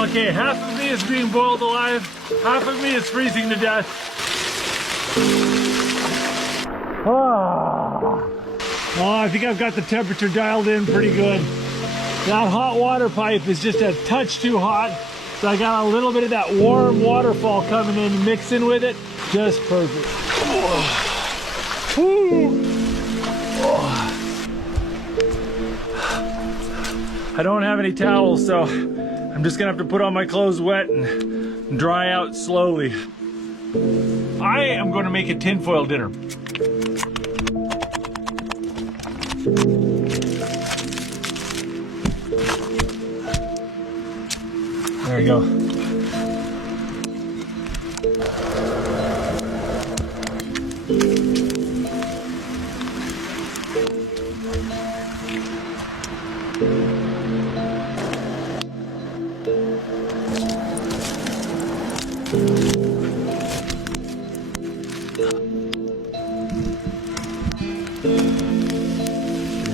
Okay, half of me is being boiled alive, half of me is freezing to death. Oh, I think I've got the temperature dialed in pretty good. That hot water pipe is just a touch too hot, so I got a little bit of that warm waterfall coming in, mixing with it. Just perfect. I don't have any towels, so I'm just gonna have to put on my clothes wet and dry out slowly. I am gonna make a tinfoil dinner. There we go.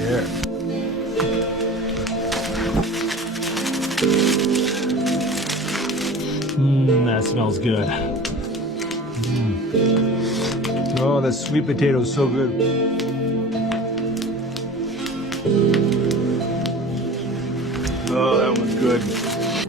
There. That smells good. Oh, the sweet potato is so good.